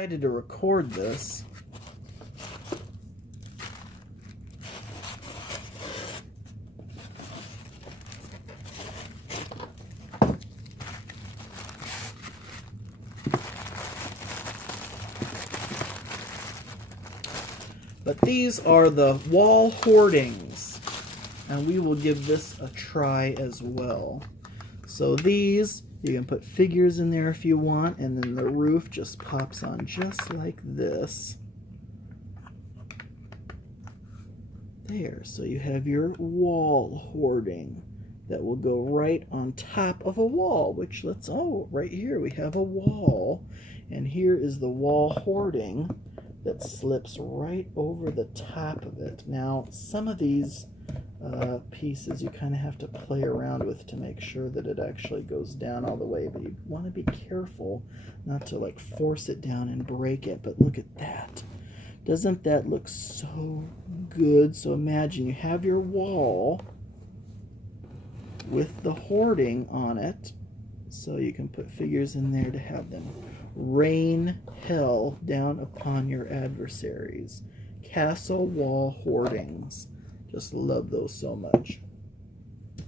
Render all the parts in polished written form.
Decided to record this. But these are the wall hoardings, and we will give this a try as well. So these, you can put figures in there if you want, and then the roof just pops on just like this. There, so you have your wall hoarding that will go right on top of a wall, which right here we have a wall, and here is the wall hoarding that slips right over the top of it. Now, some of these pieces you kind of have to play around with to make sure that it actually goes down all the way, but you want to be careful not to like force it down and break it. But look at that. Doesn't that look so good? So imagine you have your wall with the hoarding on it, so you can put figures in there to have them rain hell down upon your adversaries. Castle wall hoardings. Just love those so much.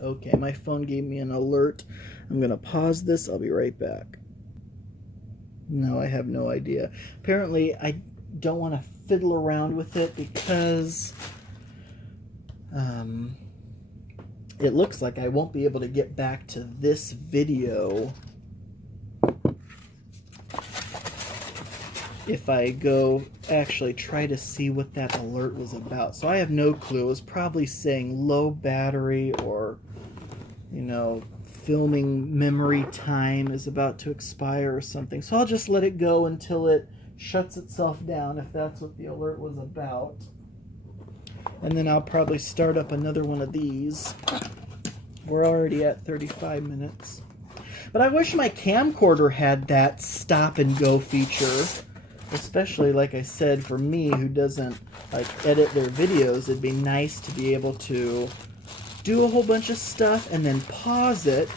Okay, my phone gave me an alert. I'm going to pause this. I'll be right back. No, I have no idea. Apparently, I don't want to fiddle around with it because it looks like I won't be able to get back to this video if I go actually try to see what that alert was about. So I have no clue. It was probably saying low battery, or, you know, filming memory time is about to expire or something. So I'll just let it go until it shuts itself down, if that's what the alert was about. And then I'll probably start up another one of these. We're already at 35 minutes. But I wish my camcorder had that stop and go feature. Especially, like I said, for me who doesn't like edit their videos, it'd be nice to be able to do a whole bunch of stuff and then pause it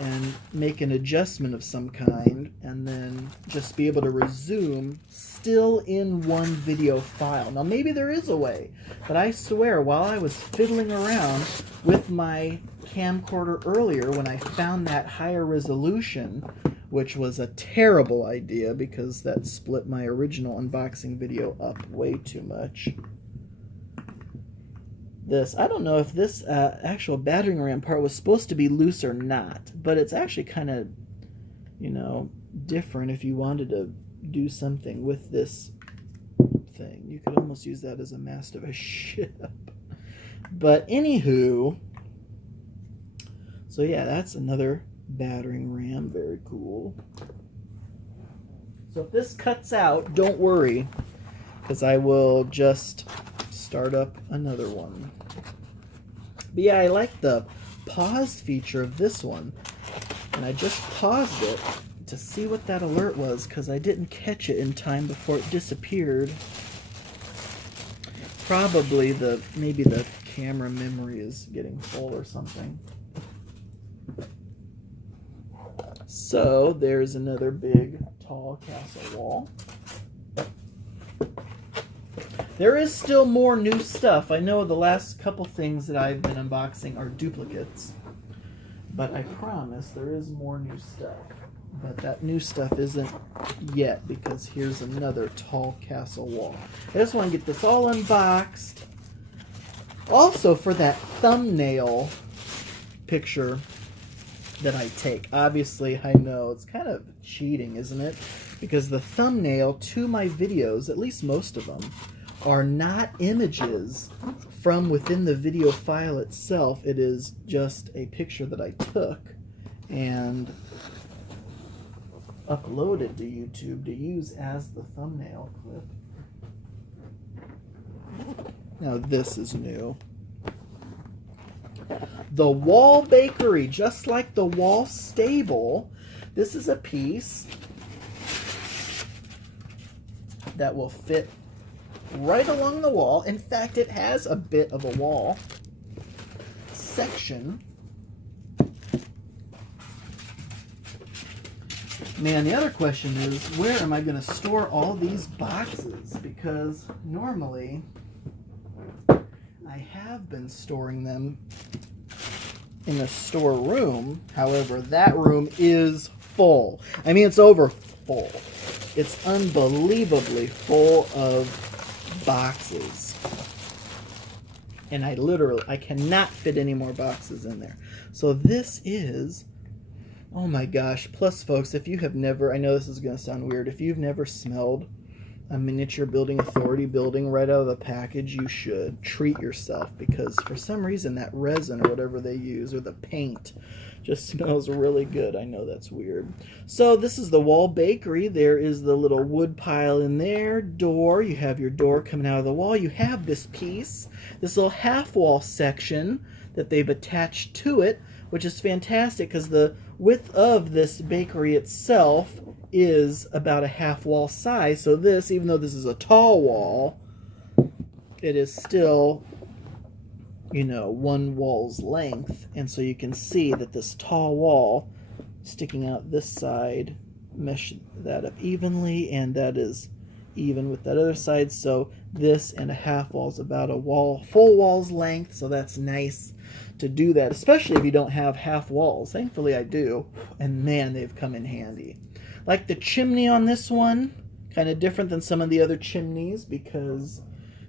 and make an adjustment of some kind, and then just be able to resume still in one video file. Now maybe there is a way, but I swear while I was fiddling around with my camcorder earlier, when I found that higher resolution, which was a terrible idea because that split my original unboxing video up way too much. I don't know if this actual battering ram part was supposed to be loose or not, but it's actually kind of, you know, different if you wanted to do something with this thing. You could almost use that as a mast of a ship. But anywho, so yeah, that's another battering ram. Very cool. So if this cuts out, don't worry, because I will just start up another one. But yeah, I like the pause feature of this one, and I just paused it to see what that alert was because I didn't catch it in time before it disappeared. Probably maybe the camera memory is getting full or something. So there's another big tall castle wall. There is still more new stuff. I know the last couple things that I've been unboxing are duplicates, but I promise there is more new stuff. But that new stuff isn't yet, because here's another tall castle wall. I just want to get this all unboxed. Also, for that thumbnail picture that I take. Obviously, I know it's kind of cheating, isn't it? Because the thumbnail to my videos, at least most of them, are not images from within the video file itself. It is just a picture that I took and uploaded to YouTube to use as the thumbnail clip. Now this is new. The wall bakery, just like the wall stable, this is a piece that will fit right along the wall. In fact, it has a bit of a wall section. Man, the other question is, where am I going to store all these boxes? Because normally I have been storing them in a storeroom. However, that room is full. I mean, it's over full. It's unbelievably full of boxes. And I cannot fit any more boxes in there. So this is, oh my gosh. Plus, folks, if you have never, I know this is going to sound weird, if you've never smelled a Miniature Building Authority building right out of the package, you should treat yourself, because for some reason that resin or whatever they use, or the paint, just smells really good. I know that's weird. So this is the wall bakery. There is the little wood pile in there. Door. You have your door coming out of the wall. You have this piece, this little half wall section that they've attached to it, which is fantastic because the width of this bakery itself is about a half wall size. So this, even though this is a tall wall, it is still, you know, one wall's length. And so you can see that this tall wall sticking out this side, mesh that up evenly, and that is even with that other side. So this and a half wall is about a full wall's length. So that's nice to do that, especially if you don't have half walls. Thankfully I do, and man, they've come in handy. Like the chimney on this one, kind of different than some of the other chimneys because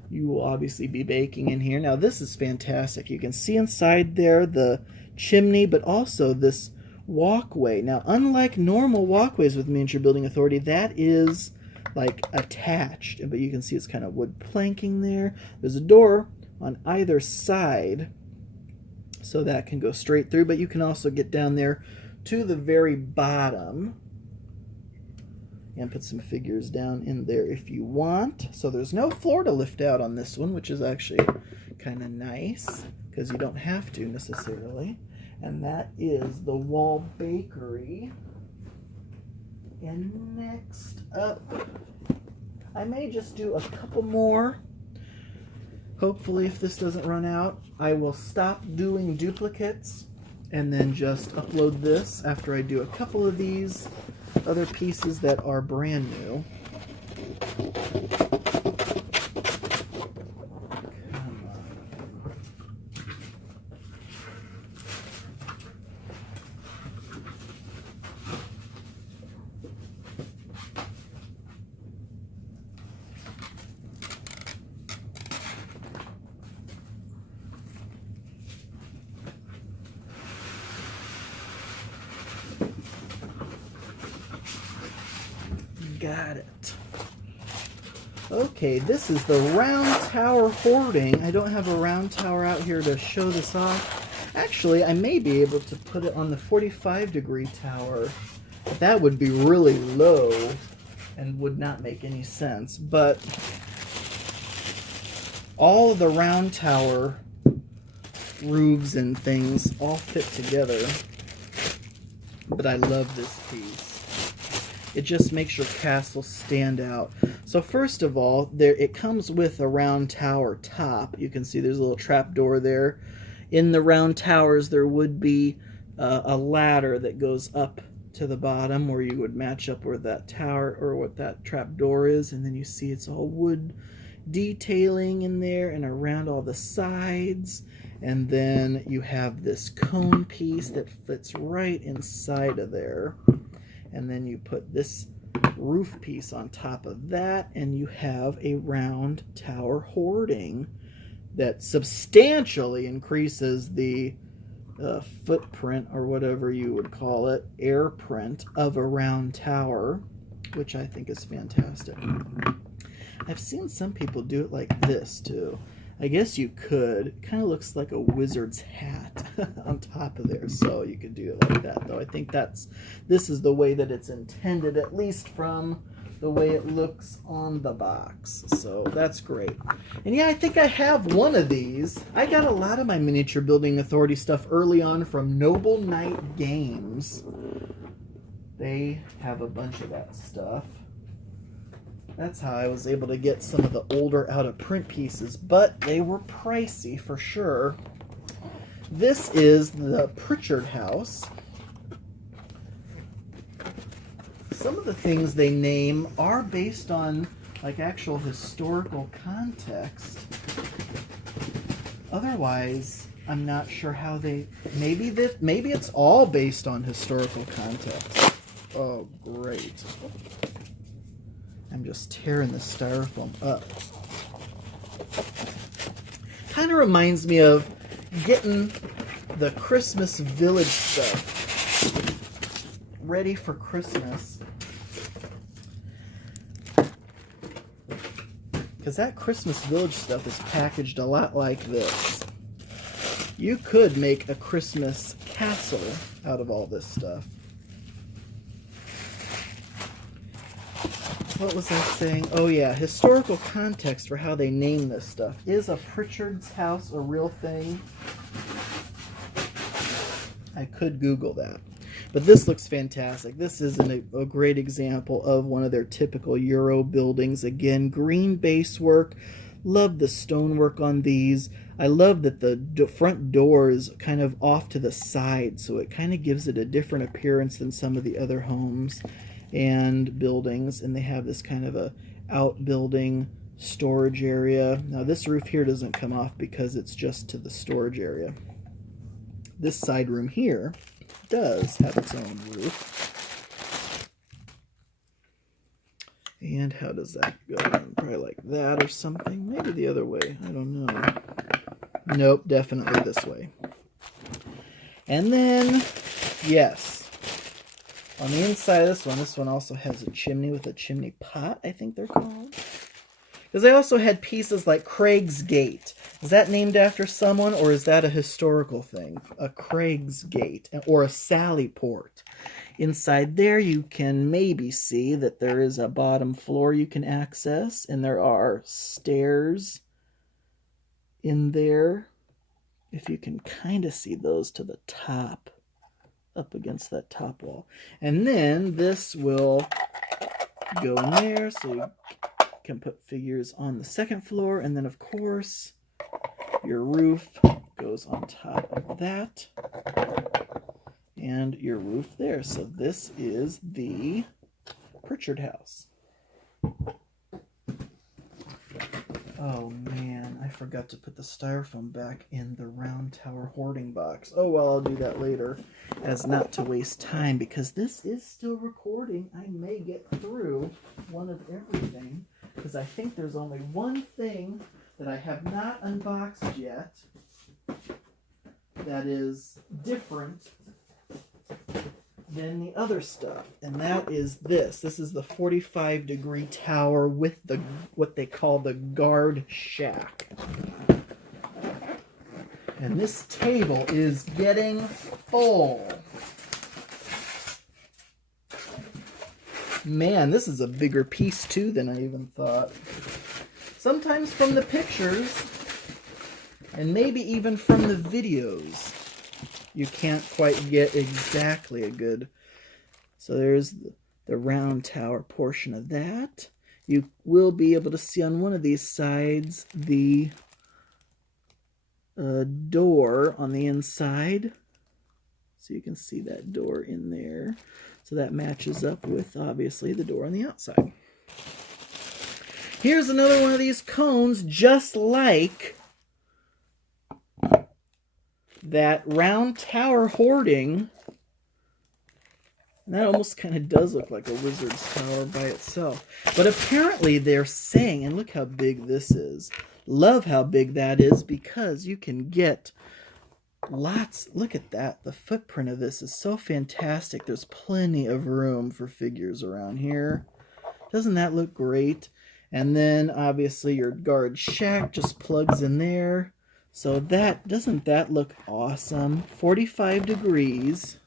you will obviously be baking in here. Now this is fantastic. You can see inside there the chimney, but also this walkway. Now unlike normal walkways with Miniature Building Authority, that is like attached, but you can see it's kind of wood planking there. There's a door on either side, so that can go straight through, but you can also get down there to the very bottom and put some figures down in there if you want. So there's no floor to lift out on this one, which is actually kind of nice because you don't have to necessarily. And that is the wall bakery. And next up, I may just do a couple more. Hopefully, if this doesn't run out, I will stop doing duplicates and then just upload this after I do a couple of these other pieces that are brand new. Come on. Got it. Okay, this is the round tower hoarding. I don't have a round tower out here to show this off. Actually, I may be able to put it on the 45-degree tower. That would be really low and would not make any sense. But all of the round tower roofs and things all fit together. But I love this piece. It just makes your castle stand out. So first of all, it comes with a round tower top. You can see there's a little trap door there. In the round towers, there would be a ladder that goes up to the bottom where you would match up where that tower or what that trap door is. And then you see it's all wood detailing in there and around all the sides. And then you have this cone piece that fits right inside of there. And then you put this roof piece on top of that, and you have a round tower hoarding that substantially increases the footprint, or whatever you would call it, air print of a round tower, which I think is fantastic. I've seen some people do it like this too. I guess you could. It kind of looks like a wizard's hat on top of there, so you could do it like that, though. I think this is the way that it's intended, at least from the way it looks on the box. So that's great. And yeah, I think I have one of these. I got a lot of my Miniature Building Authority stuff early on from Noble Knight Games. They have a bunch of that stuff. That's how I was able to get some of the older out-of-print pieces, but they were pricey for sure. This is the Pritchard house. some of the things they name are based on like actual historical context. Otherwise, I'm not sure how they. Maybe it's all based on historical context. Oh, great! I'm just tearing the styrofoam up. Kind of reminds me of getting the Christmas Village stuff ready for Christmas. Because that Christmas Village stuff is packaged a lot like this. You could make a Christmas castle out of all this stuff. What was I saying? Oh yeah, historical context for how they name this stuff. Is a Pritchard's house a real thing? I could Google that. But this looks fantastic. This is a great example of one of their typical Euro buildings. Again, green base work. Love the stonework on these. I love that the front door is kind of off to the side, so it kind of gives it a different appearance than some of the other homes and buildings. And they have this kind of a outbuilding storage area. Now this roof here doesn't come off because it's just to the storage area. This side room here does have its own roof. And how does that go? Probably like that or something. Maybe the other way. I don't know. Nope, definitely this way. And then, yes, on the inside of this one also has a chimney with a chimney pot, I think they're called. Because they also had pieces like Craig's Gate. Is that named after someone, or is that a historical thing? A Craig's Gate, or a Sally Port. Inside there, you can maybe see that there is a bottom floor you can access, and there are stairs in there. If you can kind of see those to the top, up against that top wall. And then this will go in there, so you can put figures on the second floor, and then of course your roof goes on top of that and your roof there. So this is the Pritchard house. Oh man, I forgot to put the styrofoam back in the round tower hoarding box. Oh well, I'll do that later, as not to waste time, because this is still recording. I may get through one of everything, because I think there's only one thing that I have not unboxed yet that is different than the other stuff, and that is this. This is the 45-degree tower with the what they call the guard shack. And this table is getting full. Man, this is a bigger piece too than I even thought. Sometimes from the pictures, and maybe even from the videos, you can't quite get exactly a good. So there's the round tower portion of that. You will be able to see on one of these sides the door on the inside. So you can see that door in there. So that matches up with, obviously, the door on the outside. Here's another one of these cones, just like that round tower hoarding. And that almost kind of does look like a wizard's tower by itself. But apparently they're saying, and look how big this is. Love how big that is, because you can get lots. Look at that. The footprint of this is so fantastic. There's plenty of room for figures around here. Doesn't that look great? And then obviously your guard shack just plugs in there. So that, doesn't that look awesome? 45 degrees.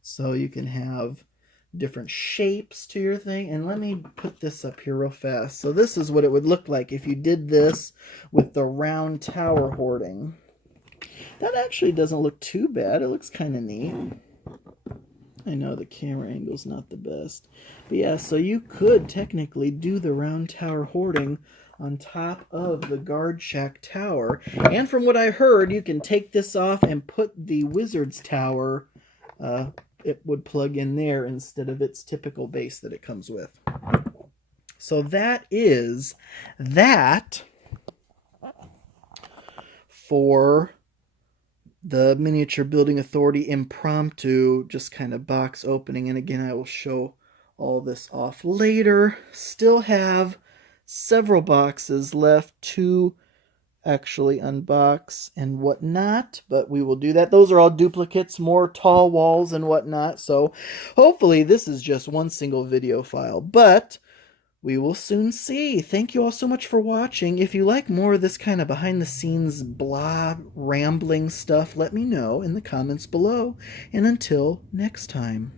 So you can have different shapes to your thing. And let me put this up here real fast. So this is what it would look like if you did this with the round tower hoarding. That actually doesn't look too bad. It looks kind of neat. I know the camera angle's not the best. But yeah, so you could technically do the round tower hoarding on top of the guard shack tower. And from what I heard, you can take this off and put the wizard's tower it would plug in there instead of its typical base that it comes with. So that is that for the Miniature Building Authority impromptu, just kind of box opening. And again, I will show all this off later. Still have several boxes left to actually unbox and whatnot, but we will do that. Those are all duplicates, more tall walls and whatnot. So hopefully this is just one single video file, but we will soon see. Thank you all so much for watching. If you like more of this kind of behind the scenes blah rambling stuff, let me know in the comments below. And until next time.